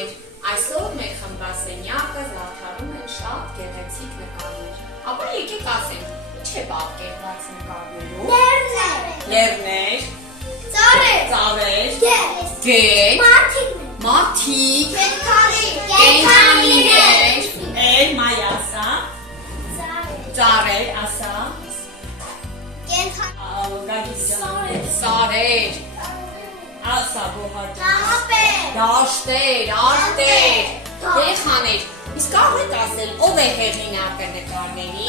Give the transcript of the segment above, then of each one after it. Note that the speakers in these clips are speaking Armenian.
երեխաներ, այսօր մեր խմբասենյակը զարդարում են շատ գեղեցիկ նկարներ։ Ապա եկեք ասենք, ինչ է պատկերված նկարներում։ Լեռներ, ծառեր, գետ, մարդիկ, կենդանիներ, մայ ասա, ծառեր ասա, սարեր, ասա բոհարջան, դաշտեր, արտեր, երեխաներ, իսկ կարող եք ասել, ով է հեղինակը նկարների։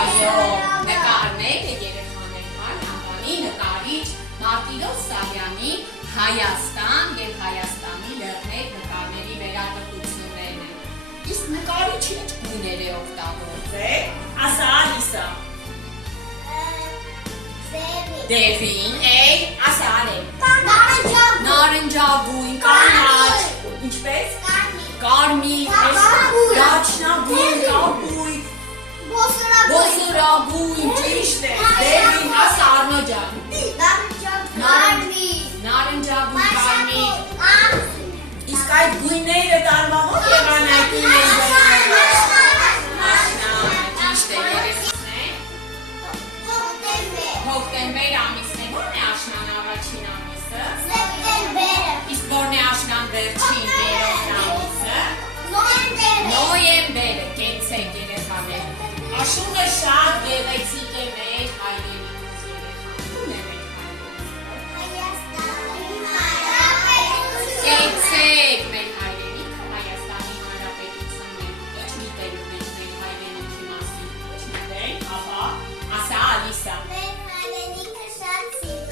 Այո, նկարները երեխաներ անվանի նկարիչ Մարտիրոս Սարյանի Հայաստան և Հայաստանի լեռներ նկարների վերատպություններն են։ Իսկ նկարիչը ինչ գույներ է օգտագործել։ Ասա Ալիսա։ Դեղին, ասա Արել։ Նարնջագույն, կանաչ, ինչպես։ Կարմիր, դարչնագույն, կապույտ, ոսորագույն, ճիշտ է, դեղին, ասա Արնո ջան։ Նարնջագույն, կարմիր։ Իսկ այդ գույները տարվա ո՞ր եղանակին են գույները։ Ճիշտ է, երեխաներ։ Հոկտեմբեր ամիսն է, ո՞րն է աշնան առաջին ամիսը։ Իսկ ո՞րն է աշնան վերջին երրորդ ամիսը։ Նոյեմբերը, կեցեք երեխաներ։ Աշունը շատ գեղեցիկ է մեր հայրենիքից երեխաներ։ Կեցեք մեր հայրենիքը Հայաստանի Հանրապետությունն է։ Ոչ մի տեղ ունենք մեր հայրենիքի մասին։ Ոչ մի տեղ, ապա ասա Ալիսա։ Մեր հայրենիքը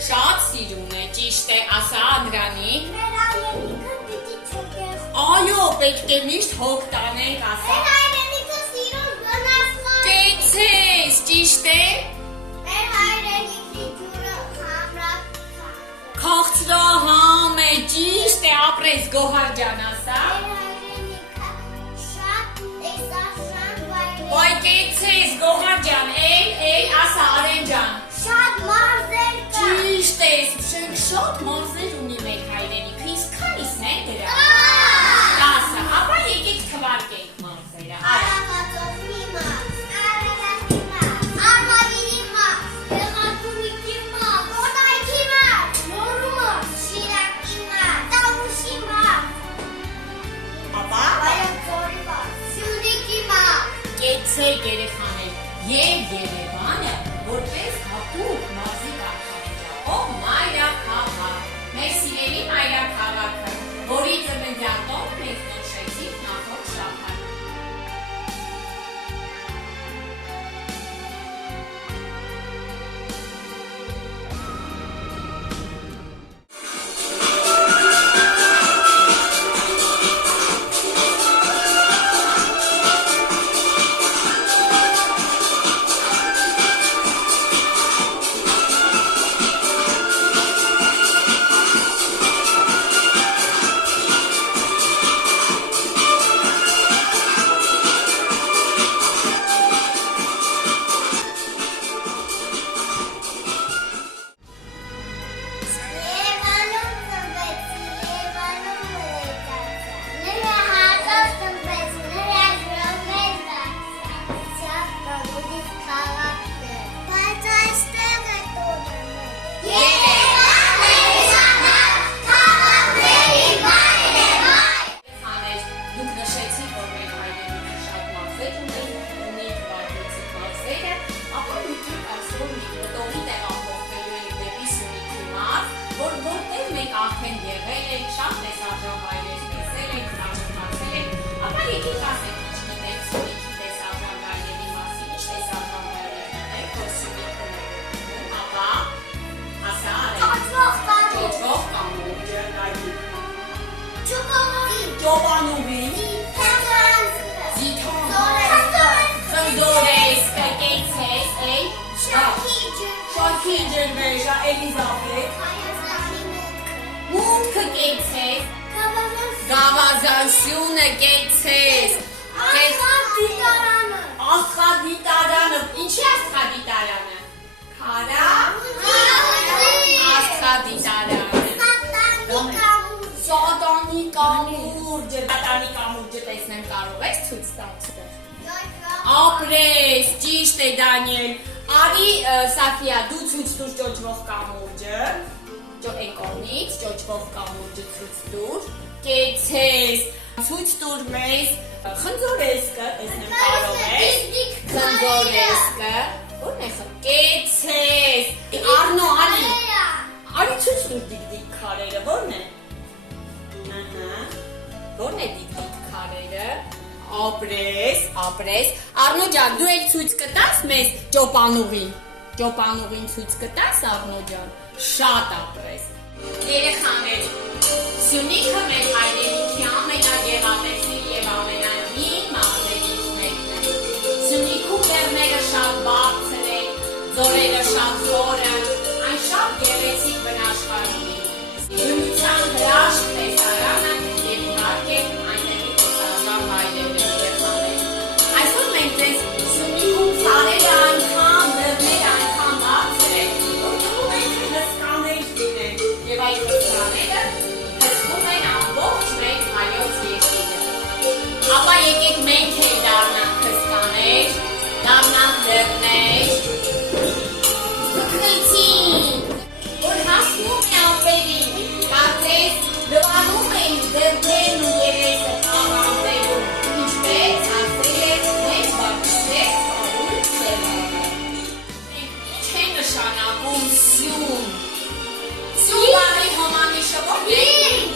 շատ սիրուն է, ճիշտ է, ասա Անդրանիկ։ Մեր հայրենիքը պիտի չոքեղ։ Այո, պետք է միշտ հոգ տանենք, ասա։ Մեր հայրենիքը սիրուն վնասվար։ Կեցես, ճիշտ է։ Մեր հայրենիքի ջուրը համրակ։ Քաղցրահամ է, ճիշտ է, ապրես Գոհար ջան, ասա։ Մեր հայրենիքը շատ տեսարժան վայր է։ Ոյ կեցես Գոհար ջան, ասա Արեն ջան։ Շատ մարզեր կա։ Ճիշտ է, շատ մարզեր ունի մեր հայրենիքը, իսկ քանիսն է դրա։ 10, ապա եկեք թվարկենք մարզերը։ Արագածովի մարզ, Արարատի մարզ, Արմավիրի մարզ, Եղատունիքի մարզ, Կոտայքի մարզ, Նորու մարզ, Շիրակի մարզ, Տավուշի մարզ, Ապա Վայոց մարզ, Սյունիքի մարզ։ կեցեք երեխաներ, և Երևանը որպես հատուկ մարզի կարգավիճակով մայրաքաղաք, մեր սիրելի մայրաքաղաքը, որի ծննդյան տոնը մենք նշեցինք նախորդ շաբաթ։ Երևանում ծնվեցի, Երևանում մեծացա, նրա հատով ծնվեց, նրա ժողովեր դարձա, շատ բաղուդից քաղաքն է, բայց այստեղ է տոնը մեր։ Երևանը քաղաքների մայր է, մայր։ Երեխաներ, դուք նշեցիք, որ մեր հայրենիքը շատ մարզեր ունի վարդեցիկ մարզերը, ապա եկեք այսօր մի մտողի տեղափոխվելու ենք դեպի Սյունիքի մարզ, որտեղ մենք արդեն եղել ենք, շատ տեսարժան վայրեր տեսել ենք, ծանոթացել ենք, ապա եկեք ասենք, ինչ գիտեք Սյունիքի տեսարժան վայրերի մասին, ինչ տեսարժան վայրեր ունեք, որ Սյունիքը ունեն, ապա ասա Արեն, ճոճվող կամուրջը, Ճոպանուղի, Խնդորես, կեկեցես, Շարքի ջրվեժա, Էլիզաբետ, մուտքը կեցես, Գավազան սյունը կեցես, Աստղադիտարանը, ինչի աստղադիտարանը, Քարա, աստղադիտարանը, Սատանի կամուրջը, տեսնեմ կարող ես ցույց տալ։ Ապրես, ճիշտ է Դանիել։ Արի Սաֆիա, դու ցույց տուր ճոճվող կամուրջը։ Այն կողմից ճոճվող կամուրջը ցույց տուր։ Կեցես, ցույց տուր մեզ խնձորեսկը, տեսնեմ կարող ես։ Խնձորեսկը, ո՞րն է խնձորեսկը։ Կեցես։ Արնո, արի ցույց տուր դիգ քարերը, ո՞րն է։ Ո՞րն է դիգ քարերը։ Ապրես։ Արնո ջան, դու էլ ցույց կտաս մեզ ճոպանուղին ցույց կտաս Արնո ջան։ Շատ ապրես։ Երեխաներ, Սյունիքը մեր հայրենիքի ամենագեղատեսիլ եւ ամենահին մաղձերից մեկն է։ Սյունիքում լեռները շատ բարձր են, ձորերը շատ խորը, այն շատ գեղեցիկ բնաշխարհ ունի։ Բնության հրաշք տեսարանը եւ իհարկե այնտեղի տեսարժան վայրերը երեխաներ։ Այսօր մենք ձեզ Սյունիքում ծառերը այնքան, լեռները այնքան բարձր են, որ թվում է թե հսկաներ լինեն եւ այդ հսկաները հսկում են ամբողջ մեծ հայոց երկիրը։ Ապա եկեք մենք էլ դառնանք հսկաներ, դառնանք լեռներ, զգնեցինք, որ հասնում է ամպերին, կարծես լվանում էին դերներն ու երեսը աղամպերում, ինչպես ասել է մեր բարձրեք Պարուլ Սևանը։ Ինչ է նշանակում սյուն։ Սյուն բառի հոմանիշը ո՞ր է։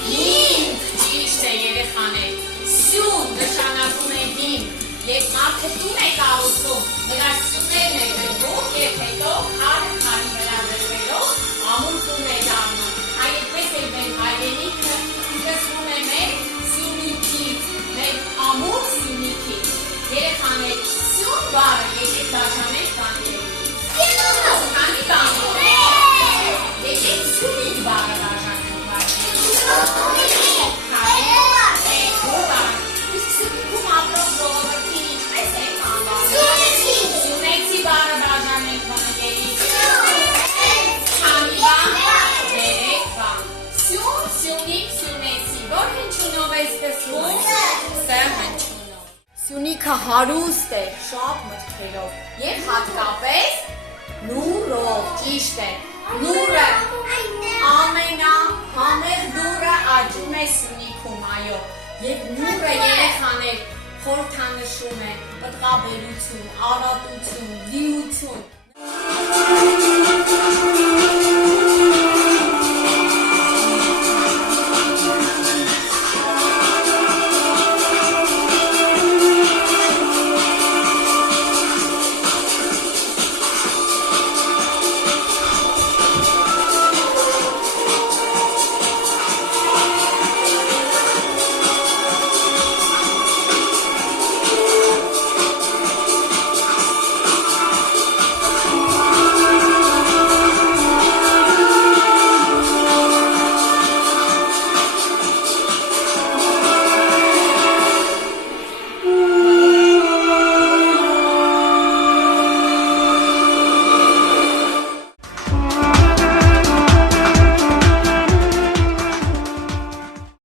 Հիմք, ճիշտ է երեխաներ։ Սյուն նշանակում է հիմք, երբ մարդը տուն է կառուցում, նրա սյուններն է դրվում եւ հետո քարի վրա դրվելով ամուր տուն է դառնում։ Այդպես էլ մեր հայրենիքը սկսվում է մեր Սյունիքից, մեր ամուր Սյունիքից։ Երեխաներ, սյուն բառը եկեք բաժանենք բանջերից։ Քանի բանով։ Եկեք Սյունիք բառը բաժանենք Սյունիքում ապրող ժողովրդին ինչպես է անվանում։ Սյունեցի բառը բաժանենք բանջերից։ Քանի բան, երեք բան։ Սյուն, Սյունիք, Սյունեցի, որ հնչյունով է սկսվում։ Ս հնչյունով։ Սյունիքը հարուստ է շատ մտքերով եւ հատկապես նուրով, ճիշտ է։ Նուրը ամենահամեղ դուրը աճում է Սյունիքում, այո։ Եվ նուրը երեխաներ խորհրդանշում է պտղաբերություն, առատություն, լիություն։